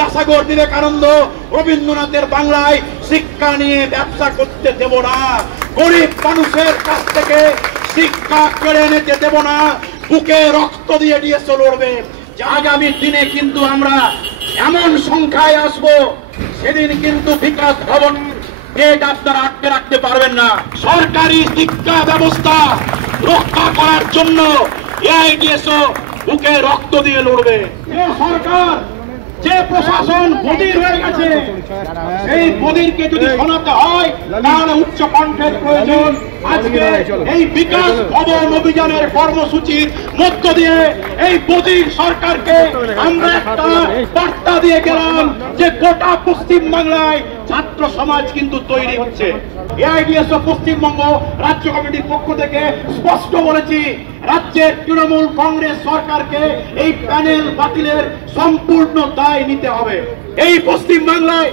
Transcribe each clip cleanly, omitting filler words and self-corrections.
বিদ্যাসাগর, বিবেকানন্দ, রবীন্দ্রনাথের বাংলায় শিক্ষা নিয়ে ব্যবসা করতে দেব না। গরিব মানুষের কাছ থেকে শিক্ষা কেড়ে নিতে দেব না। বুকে রক্ত দিয়ে ডিএসও লড়বে। আগামী দিনে কিন্তু আমরা এমন সংখ্যায় আসব, সেদিন কিন্তু বিকাশ ভবন গেট আপনারা আটকে রাখতে পারবেন না। সরকারি শিক্ষা ব্যবস্থা রক্ষা করার জন্য এআইডিএসও বুকে রক্ত দিয়ে লড়বে। যে সরকার, যে প্রশাসন বধির হয়ে গেছে, সেই বধিরকে যদি শোনাতে হয় তাহলে উচ্চ কণ্ঠের প্রয়োজন। আজকে এই বিকাশ ভবন অভিযানের কর্মসূচির মধ্য দিয়ে এই বধির সরকারকে আমরা একটা বার্তা দিয়ে গেলাম যে গোটা পশ্চিম বাংলায় ছাত্র সমাজ কিন্তু তৈরি হচ্ছে। এআইডিএসও পশ্চিমবঙ্গ রাজ্য কমিটির পক্ষ থেকে স্পষ্ট বলেছি, রাজ্যের তৃণমূল কংগ্রেস সরকারকে এই প্যানেল বাতিলের সম্পূর্ণ দায় নিতে হবে। এই পশ্চিম বাংলায়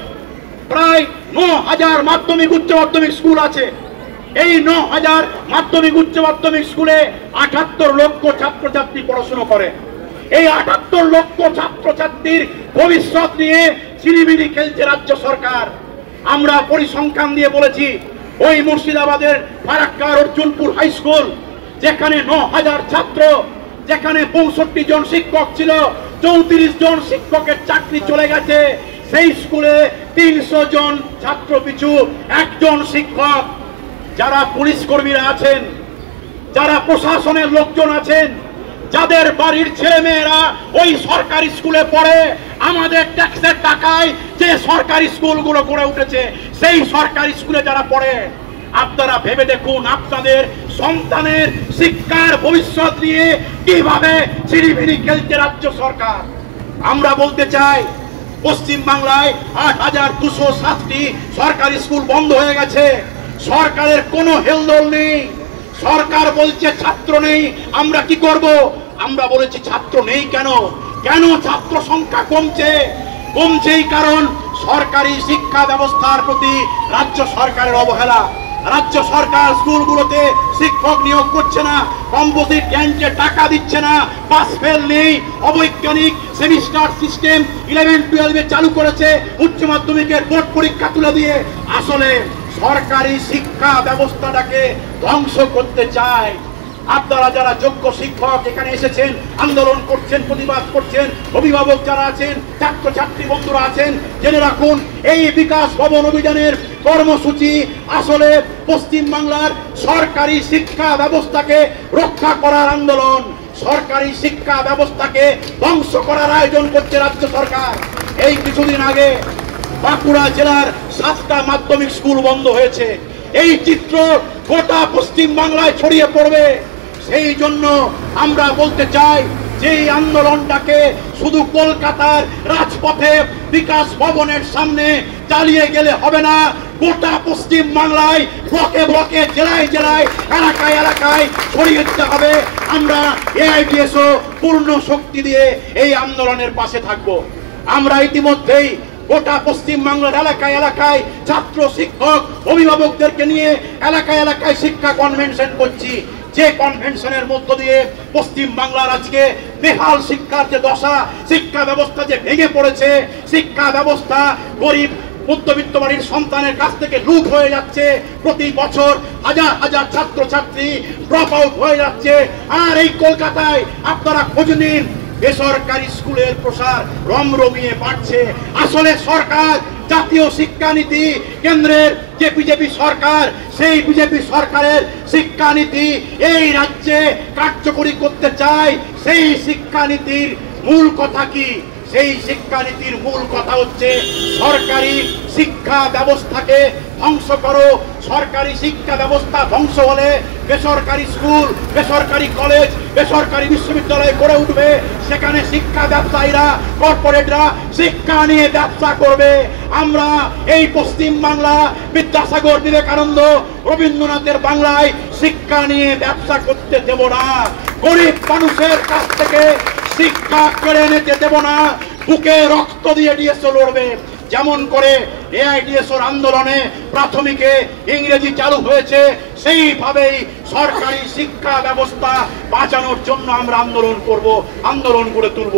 প্রায় ৯,০০০ মাধ্যমিক উচ্চ মাধ্যমিক স্কুল আছে। এই ৯,০০০ মাধ্যমিক উচ্চ মাধ্যমিক স্কুলে ৭৮ লক্ষ ছাত্রছাত্রী পড়াশোনা করে। এই ৭৮ লক্ষ ছাত্রছাত্রীর ভবিষ্যৎ নিয়ে ছিনিমিনি খেলছে রাজ্য সরকার। আমরা পরিসংখ্যান দিয়ে বলেছি, ওই মুর্শিদাবাদের ফারাক্কার অর্জুনপুর হাই স্কুল, যেখানে ৯,০০০ ছাত্র, যেখানে ৬৫ জন শিক্ষক ছিল, ৩৪ জন শিক্ষকের চাকরি চলে গেছে। সেই স্কুলে ৩০০ জন ছাত্র পিছু একজন শিক্ষক। যারা পুলিশ কর্মীরা আছেন, যারা প্রশাসনের লোকজন আছেন, যাদের বাড়ির ছেলে মেয়েরা ওই সরকারি স্কুলে পড়ে, আমাদের ট্যাক্সের টাকায় যে সরকারি স্কুলগুলো গড়ে উঠেছে, সেই সরকারি স্কুলে যারা পড়ে, আপনারা ভেবে দেখুন আপনাদের সন্তানের শিক্ষার ভবিষ্যৎ নিয়ে কিভাবে ছিনিমিনি খেলছে রাজ্য সরকার। আমরা বলতে চাই, পশ্চিম বাংলায় ৮,২০৭টি সরকারি স্কুল বন্ধ হয়ে গেছে। সরকারের কোনো হেলদোল নেই। সরকার বলছে ছাত্র নেই। আমরা কি করব? আমরা বলেছি ছাত্র নেই কেন? কেন ছাত্র সংখ্যা কমছে? কমছেই কারণ সরকারি শিক্ষা ব্যবস্থার প্রতি রাজ্য সরকারের অবহেলা। রাজ্য সরকার স্কুলগুলোতে শিক্ষক নিয়োগ করছে না, কম্পোজিট গ্র্যান্টে টাকা দিচ্ছে না, পাস ফেল নেই, অবৈজ্ঞানিক সেমিস্টার সিস্টেম 11-12 চালু করেছে, উচ্চ মাধ্যমিকের বোর্ড পরীক্ষা তুলে দিয়ে। আসলে সরকারি শিক্ষা ব্যবস্থাটাকে ধ্বংস করতে চায়। আপনারা যারা যোগ্য শিক্ষক এখানে এসেছেন, আন্দোলন করছেন, প্রতিবাদ করছেন, অভিভাবক যারা আছেন, ছাত্রছাত্রী বন্ধুরা আছেন, জেনে রাখুন এই বিকাশ ভবন অভিযানের কর্মসূচি আসলে পশ্চিম বাংলার সরকারি শিক্ষা ব্যবস্থাকে রক্ষা করার আন্দোলন। সরকারি শিক্ষা ব্যবস্থাকে ধ্বংস করার আয়োজন করছে রাজ্য সরকার। এই কিছুদিন আগে বাঁকুড়া জেলার 7টা মাধ্যমিক স্কুল বন্ধ হয়েছে। এই চিত্র গোটা পশ্চিম বাংলায় ছড়িয়ে পড়বে। সেই জন্য আমরা বলতে চাই যে এই আন্দোলনটাকে শুধু কলকাতার রাজপথে বিকাশ ভবনের সামনে চালিয়ে গেলে হবে না। গোটা পশ্চিম বাংলায় ব্লকে ব্লকে, জেলায় জেলায়, এলাকায় এলাকায় ছড়িয়ে দিতে হবে। আমরা এআইডিএসও পূর্ণ শক্তি দিয়ে এই আন্দোলনের পাশে থাকব। আমরা ইতিমধ্যেই গোটা পশ্চিম বাংলার এলাকায় এলাকায় ছাত্র, শিক্ষক, অভিভাবকদেরকে নিয়ে এলাকায় এলাকায় শিক্ষা কনভেনশন করছি। যে কনভেনশনের মধ্য দিয়ে পশ্চিম বাংলার আজকে বেহাল শিক্ষার যে দশা, শিক্ষা ব্যবস্থা যে ভেঙে পড়েছে, শিক্ষা ব্যবস্থা গরিব মধ্যবিত্ত বাড়ির সন্তানের কাছ থেকে লুট হয়ে যাচ্ছে। প্রতি বছর হাজার হাজার ছাত্রছাত্রী ড্রপ আউট হয়ে যাচ্ছে। আর এই কলকাতায় আপনারা খোঁজ নিন, বেসরকারি স্কুলের প্রসার রমরমিয়ে বাড়ছে। আসলে সরকার জাতীয় শিক্ষানীতি, কেন্দ্রের যে বিজেপি সরকার, সেই বিজেপি সরকারের শিক্ষানীতি এই রাজ্যে কার্যকরী করতে চায়। সেই শিক্ষানীতির মূল কথা কি? সেই শিক্ষানীতির মূল কথা হচ্ছে সরকারি শিক্ষা ব্যবস্থাকে ধ্বংস করো। সরকারি শিক্ষা ব্যবস্থা ধ্বংস হলে বেসরকারি স্কুল, বেসরকারি কলেজ, বেসরকারি বিশ্ববিদ্যালয় গড়ে উঠবে। সেখানে শিক্ষা ব্যবসায়ীরা, কর্পোরেটরা শিক্ষা নিয়ে ব্যবসা করবে। আমরা এই পশ্চিম বাংলা বিদ্যাসাগর, বিবেকানন্দ, রবীন্দ্রনাথের বাংলায় শিক্ষা নিয়ে ব্যবসা করতে দেব না। গরিব মানুষের কাছ থেকে শিক্ষা কেড়ে নিতে দেব না। বুকে রক্ত দিয়ে ডিএসও লড়বে। যেমন করে এআইডিএসওর আন্দোলনে প্রাথমিকে ইংরেজি চালু হয়েছে, সেইভাবেই সরকারি শিক্ষা ব্যবস্থা বাঁচানোর জন্য আমরা আন্দোলন করব, আন্দোলন করে তুলব।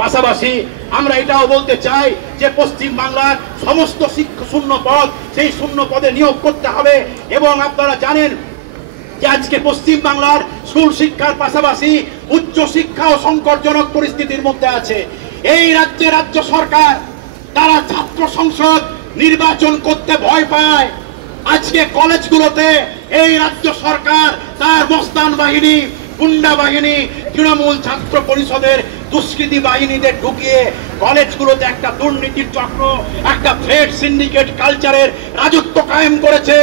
পাশাপাশি আমরা এটাও বলতে চাই যে পশ্চিম বাংলার সমস্ত শূন্য পদ সেই শূন্য পদে নিয়োগ করতে হবে। এবং আপনারা জানেন যে আজকে পশ্চিম বাংলার স্কুল শিক্ষার পাশাপাশি উচ্চ শিক্ষাও সংকটজনক পরিস্থিতির মধ্যে আছে। এই রাজ্যে রাজ্য সরকার তারা ছাত্র সংসদ নির্বাচন করতে ভয় পায়। আজকে কলেজগুলোতে এই রাজ্য সরকার তার মস্তান বাহিনী, গুন্ডা বাহিনী, তৃণমূল ছাত্র পরিষদের দুষ্কৃতী বাহিনীদের ঢুকিয়ে কলেজগুলোতে একটা দুর্নীতির চক্র, একটা থ্রেড সিন্ডিকেট কালচারের রাজত্ব কায়েম করেছে।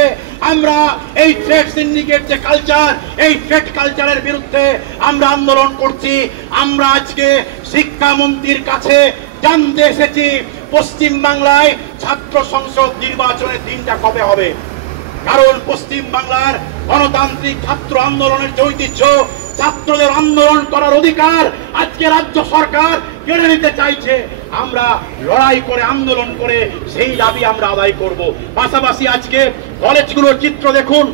আমরা এই থ্রেড সিন্ডিকেট যে কালচার, এই থ্রেড কালচারের বিরুদ্ধে আমরা আন্দোলন করছি। আমরা আজকে শিক্ষামন্ত্রীর কাছে জানতে এসেছি পশ্চিম বাংলায় ছাত্র সংসদ নির্বাচনের দিনটা কবে হবে। কারণ পশ্চিম বাংলার গণতান্ত্রিক ছাত্র আন্দোলনের যে ঐতিহ্য, ছাত্রদের আন্দোলন করার অধিকার আজকে রাজ্য সরকার কেড়ে নিতে চাইছে। আমরা লড়াই করে, আন্দোলন করে সেই দাবি আমরা আদায় করব। পাশাপাশি আজকে কলেজগুলোর চিত্র দেখুন।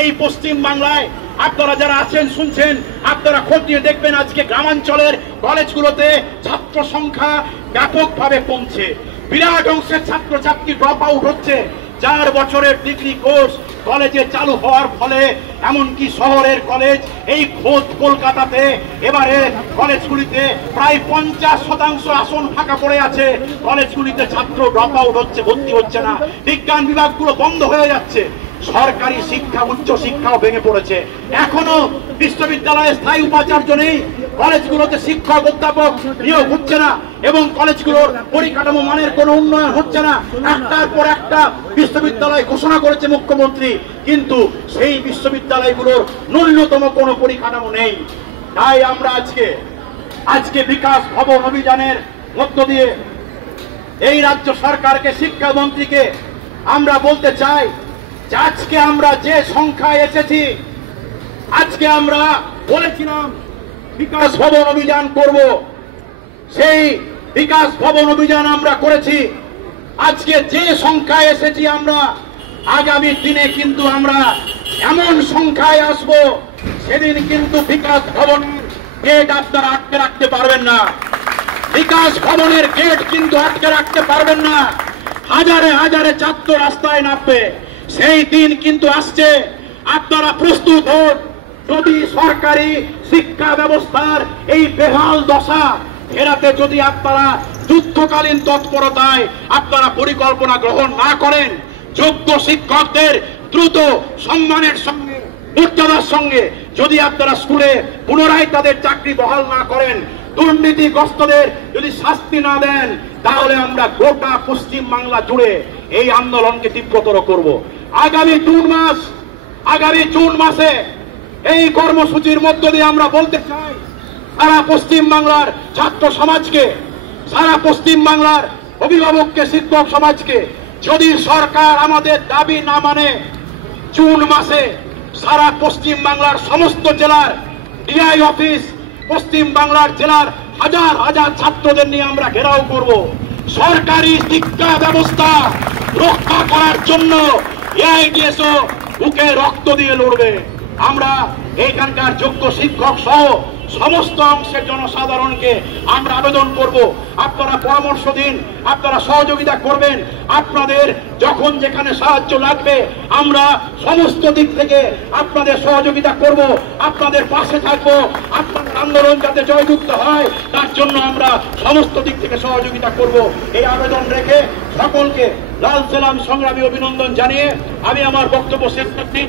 এই পশ্চিম বাংলায় আপনারা যারা আছেন, শুনছেন, আপনারা খতিয়ে দেখবেন আজকে গ্রামাঞ্চলের কলেজগুলোতে ছাত্র সংখ্যা ব্যাপকভাবে কমছে। বিরাট অংশের ছাত্রছাত্রী ড্রপ আউট হচ্ছে। 4 বছরের ডিগ্রি কোর্স কলেজে চালু হওয়ার ফলে এমনকি শহরের কলেজ এই খোদ কলকাতাতে এবারে কলেজগুলিতে প্রায় 50% আসন ফাঁকা পড়ে আছে। কলেজগুলিতে ছাত্র ড্রপ আউট হচ্ছে, ভর্তি হচ্ছে না। বিজ্ঞান বিভাগগুলো বন্ধ হয়ে যাচ্ছে। সরকারি শিক্ষা, উচ্চ শিক্ষাও ভেঙে পড়েছে। এখনো বিশ্ববিদ্যালয়ে স্থায়ী উপাচার্য নেই। কলেজগুলোতে শিক্ষক অধ্যাপক নিয়োগ হচ্ছে না এবং কলেজগুলোর পরিকাঠামো মানের কোনো উন্নয়ন হচ্ছে না। একটার পর একটা বিশ্ববিদ্যালয় ঘোষণা করেছে মুখ্যমন্ত্রী, কিন্তু সেই বিশ্ববিদ্যালয়গুলোর ন্যূনতম কোনো পরিকাঠামো নেই। তাই আমরা আজকে বিকাশ ভবন অভিযানের মধ্য দিয়ে এই রাজ্য সরকারকে, শিক্ষামন্ত্রীকে আমরা বলতে চাই যে আজকে আমরা যে সংখ্যায় এসেছি, আজকে আমরা বলেছিলাম বিকাশ ভবন অভিযান করব, সেই বিকাশ ভবন অভিযান আমরা করেছি। আজকে যে সংখ্যায় এসেছি আমরা, আগামী দিনে কিন্তু আমরা এমন সংখ্যায় আসব, সেদিন কিন্তু বিকাশ ভবনের গেট আপনারা আটকে রাখতে পারবেন না। বিকাশ ভবনের গেট কিন্তু আটকে রাখতে পারবেন না। হাজারে হাজারে ছাত্র রাস্তায় নামবে, সেই দিন কিন্তু আসছে। আপনারা প্রস্তুত হন। যদি সরকারি শিক্ষা ব্যবস্থার এই বেহাল দশা ফেরাতে যদি আপনারা যুদ্ধকালীন তৎপরতায় আপনারা পরিকল্পনা গ্রহণ না করেন, যোগ্য শিক্ষকদের দ্রুত সম্মানের সঙ্গে, মর্যাদার সঙ্গে যদি আপনারা স্কুলে পুনরায় তাদের চাকরি বহাল না করেন, দুর্নীতিগ্রস্তদের যদি শাস্তি না দেন, তাহলে আমরা গোটা পশ্চিম বাংলা জুড়ে এই আন্দোলনকে তীব্রতর করব। আগামী জুন মাসে এই কর্মসূচির মধ্য দিয়ে আমরা বলতে চাই সারা পশ্চিম বাংলার ছাত্র সমাজকে, সারা পশ্চিম বাংলার অভিভাবককে, শিক্ষক সমাজকে, যদি সরকার আমাদের দাবি না মানে, জুন মাসে সারা পশ্চিম বাংলার সমস্ত জেলার ডিআই অফিস, পশ্চিম বাংলার জেলার হাজার হাজার ছাত্রদের নিয়ে আমরা ঘেরাও করব। সরকারি শিক্ষা ব্যবস্থা রক্ষা করার জন্য এআইডিএসও বুকে রক্ত দিয়ে লড়বে। আমরা এইখানকার যোগ্য শিক্ষক সহ সমস্ত অংশের জনসাধারণকে আমরা আবেদন করব, আপনারা পরামর্শ দিন, আপনারা সহযোগিতা করবেন। আপনাদের যখন যেখানে সাহায্য লাগবে আমরা সমস্ত দিক থেকে আপনাদের সহযোগিতা করব, আপনাদের পাশে থাকবো। আপনাদের আন্দোলন যাতে জয়যুক্ত হয় তার জন্য আমরা সমস্ত দিক থেকে সহযোগিতা করব। এই আবেদন রেখে সকলকে লাল সালাম, সংগ্রামী অভিনন্দন জানিয়ে আমি আমার বক্তব্য শেষ করছি।